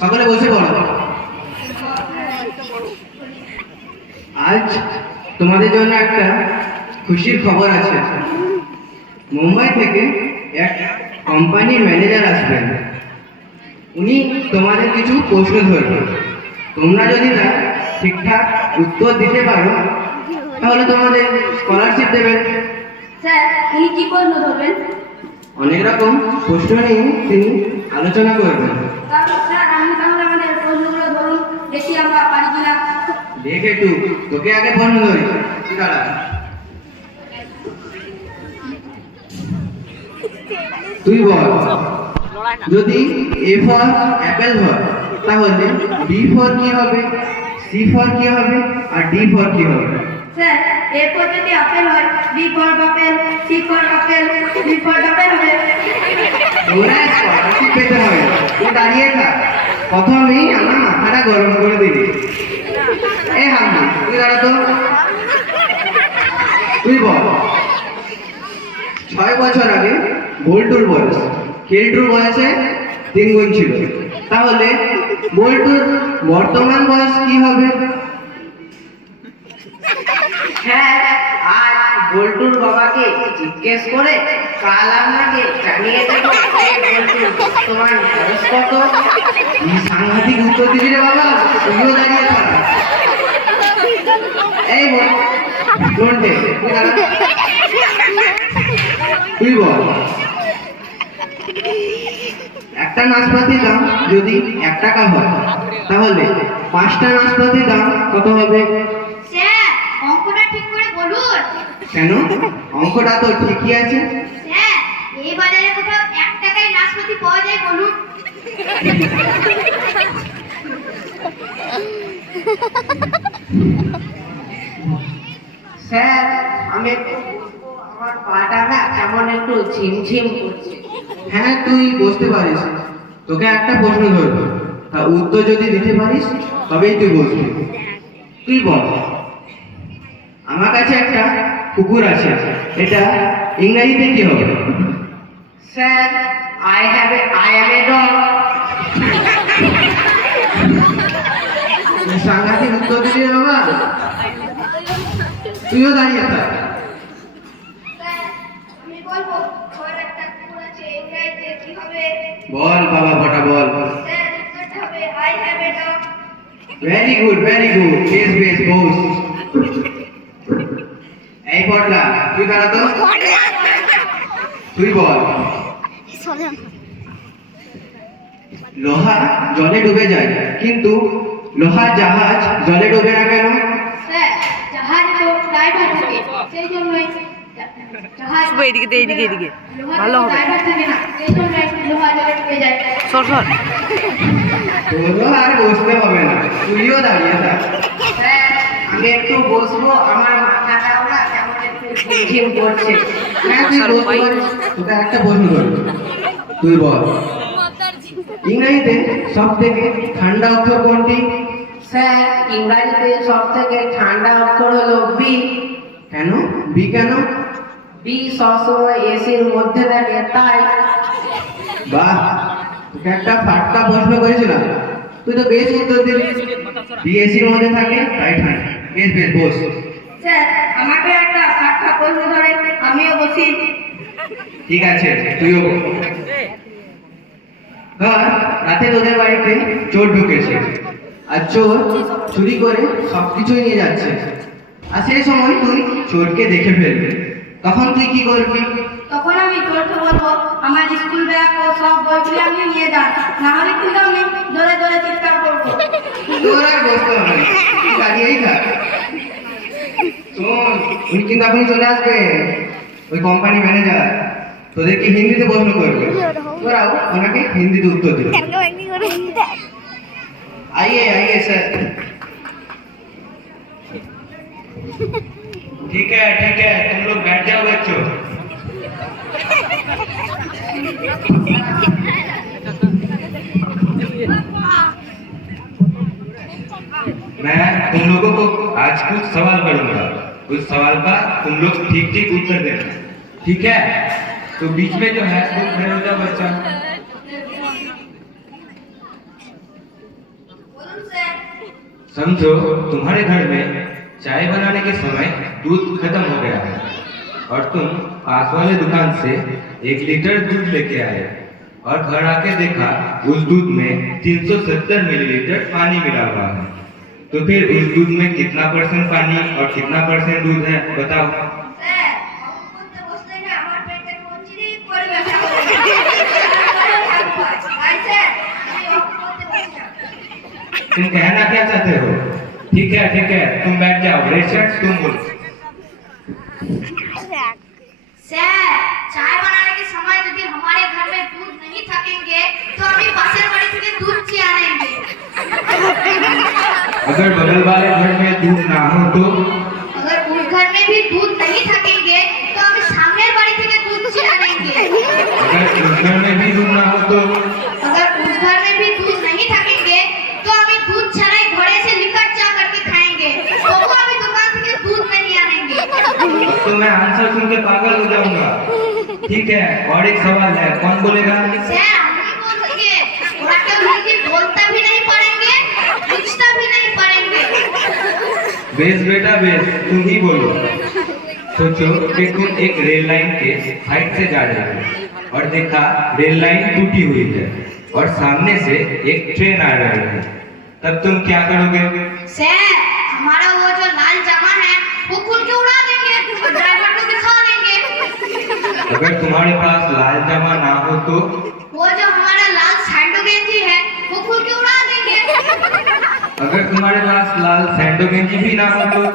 সকলে বসে পড়ো। আজ তোমাদের জন্য একটা খুশির খবর আছে। মুম্বাই থেকে এক কোম্পানির ম্যানেজার আসবেন। উনি তোমাদের কিছু প্রশ্ন ধরবেন। তোমরা যদি তা ঠিকঠাক উত্তর দিতে পারো তাহলে তোমাদের স্কলারশিপ দেবেন। স্যার, উনি কি প্রশ্ন ধরবেন? অনেক রকম প্রশ্ন নিয়ে তিনি আলোচনা করবেন। স্যার, আমি তাহলে আমাদের প্রশ্নগুলো ধরুন, দেখি আমরা পারি কিনা। দেখ একটু, তোকে আগে প্রশ্ন ধরি। দাঁড়া, তুই বল, যদি এ ফর অ্যাপেল হয় তাহলে বি ফর কি হবে, সি ফর কি হবে আর ডি ফর কি হবে? স্যার, এ ফর যদি আপেল হয়, B for apple, C for apple, D for apple হবে। ওরা স্কলারশিপ পেতে হবে। তুই দাঁড়িয়ে থাক, প্রথমেই আমার মাথাটা গরম করে দিবি। এ হামদি, তুই দাঁড়া তো। তুই বল, 6 বছর আগে বল্টুর বয়স কেলটুর বয়সে 3 গুণ ছিল, তাহলে বল্টুর বর্তমান বয়স কি হবে? হ্যাঁ, আজ বল্টুর বাবাকে জিজ্ঞেস করে কাল আপনাকে জানিয়ে দেবো বল্টুর বর্তমান বয়স কত। কি সাংঘাতিক উত্তর দিবি রে বাবা, তুইও দাঁড়িয়ে থাক। এই বল, কোনটে তুই দাঁড়া। তুই বল, একটা নাশপাতির দাম যদি 1 টাকা হয় তাহলে 5টা নাশপাতির দাম কত হবে? স্যার, অঙ্কটা ঠিক করে বলুন। কেন, অঙ্কটা তো ঠিকই আছে। স্যার, এই বাজারে কোথাও 1 টাকায় নাশপাতি পাওয়া যায় বলুন? স্যার, আমি একটু বসবো, আমার পাটা না কেমন একটু ঝিমঝিম করছে। হ্যাঁ, তুই বুঝতে পারিস। তোকে একটা প্রশ্ন ধরবো, তা উত্তর যদি দিতে পারিস তবেই তুই বসবি। তুই বল, আমার কাছে একটা কুকুর আছে, এটা ইংরেজিতে কি হবে? Sir, I am a dog. তুই সাংঘাতিক উত্তর দিবি রে বাবা, তুইও দাঁড়িয়ে থাক। স্যার, আমি বলবো, ঘর একটা কুকুর আছে, ইংরেজিতে কি হবে? বল বাবা, বটা বল। স্যার, উত্তরটা হবে I have a dog. Very good, very good, বেশ বেশ বস। এই পটলা, তুই দাঁড়া তো। তুই বল, লোহা জলে ডুবে যায় কিন্তু লোহার জাহাজ জলে ডুবে না কেন? স্যার, জাহাজ তো ড্রাইভার থাকে, সেই জন্যই জাহাজ এদিকে ভালো হবে। ড্রাইভার থাকে না, সেই জন্যই লোহা জলে ডুবে যায়। সর তোরও আর বসতে হবে না, তুইও দাঁড়িয়ে থাক। স্যার, আমি একটু বসবো, আমার মাথাটাও না কেমন একটু ঝিমঝিম করছে। হ্যাঁ, তুই বসতে পারিস। তোকে একটা প্রশ্ন করবো, তুই বল, ইংরেজিতে সব থেকে ঠান্ডা অক্ষর কোনটি? স্যার, ইংরাজিতে সব থেকে ঠান্ডা অক্ষর হলো বি। কেন, বি কেন? বি সবসময় এসির মধ্যে থাকে, তাই। বাহ, তোকে একটা ফাটকা প্রশ্ন করেছিলাম, তুই তো বেশ উত্তর দিলি। বিএসসির মধ্যে থাকে তাই ঠান্ডা। বেশ বেশ বস। স্যার, আমাকে একটা ফাটকা প্রশ্ন ধরে, আমিও বসি। ঠিক আছে, তুইও বল। হ্যাঁ, রাতে তোদের বাড়িতে চোর ঢুকেছে, আর চোর চুরি করে সবকিছুই নিয়ে যাচ্ছে, আর সেই সময় তুই চোরকে দেখে ফেলবি, তখন তুই কি করবি? তখন আমি চোরকে বলবো, আমার স্কুল ব্যাগ ও সব বইগুলি আপনি নিয়ে যান, না হলে কিন্তু আমি জোরে জোরে চিৎকার করবো। তোর আর বসতে হবে না, তুই দাঁড়িয়েই থাক। শোন, উনি কিন্তু আপনি চলে আসবে, ওই কোম্পানি ম্যানেজার তোদেরকে হিন্দিতে প্রশ্ন করবে, তোরাও ওনাকে হিন্দিতে উত্তর দিবে। आइए आइए सर। ठीक है, तुम लोग बैठ जाओ बच्चों। मैं तुम लोगों को आज कुछ सवाल करूंगा, उस सवाल का तुम लोग ठीक ठीक उत्तर देना, ठीक है? तो बीच में जो है वो खड़े हो जाओ बच्चा। বলুন স্যার। समझो तुम्हारे घर में चाय बनाने के समय दूध खत्म हो गया है और तुम पास वाले दुकान से 1 लीटर दूध लेके आए और घर आके देखा उस दूध में 370 मिलीलीटर पानी मिला हुआ है। तो फिर उस दूध में कितना परसेंट पानी और कितना परसेंट दूध है बताओ। স্যার অঙ্ক করতে বসলে না আমার পেটে কচুরি করে ব্যথা করে। ভাই স্যার আমি অঙ্ক করতে বসি না। तुम कहना क्या चाहते हो? ठीक है तुम बैठ जाओ। रिचर्ड तुम बोलो। सर चाय बनाने के समय यदि हमारे घर में दूध नहीं थकेंगे तो हम पासेर बाड़ी থেকে दूध ची आनेंगे। अगर बगल वाले घर में दूध ना हो तो अगर उस घर में भी दूध नहीं थकेंगे तो हम सामने बाड़ी থেকে दूध ची आनेंगे। अगर उस घर में भी दूध ना हो तो अगर उस घर में भी दूध नहीं थकेंगे तो हम दूध छड़ाई घोड़े से लिकट चा करके खाएंगे। तो वो अभी दुकान থেকে दूध नहीं आनेंगे। अब तो मैं आंसर सुन के पागल हो जाऊंगा। ठीक है और एक सवाल है, कौन बोलेगा? सर हम ही बोलेंगे। और क्या हिंदी बोलता भी नहीं पढ़ेंगे लिखता भी नहीं पढ़ेंगे। बेस बेटा बेस, तुम ही बोलो। सोचो कि तुम एक रेल लाइन के साइड से जा रहे हो और देखा रेल लाइन टूटी हुई है और सामने से एक ट्रेन आ रही है, तब तुम क्या करोगे? सर हमारा वो जो लाल जामा है वो खुल के उड़ा देंगे और ड्राइवर को दिखा देंगे। अगर तुम्हारे पास लाल जामा ना हो तो वो जो हमारा लाल सैंडो गेंजी है वो खुल के उड़ा देंगे। अगर तुम्हारे पास लाल सैंडो गंजी भी ना हो तो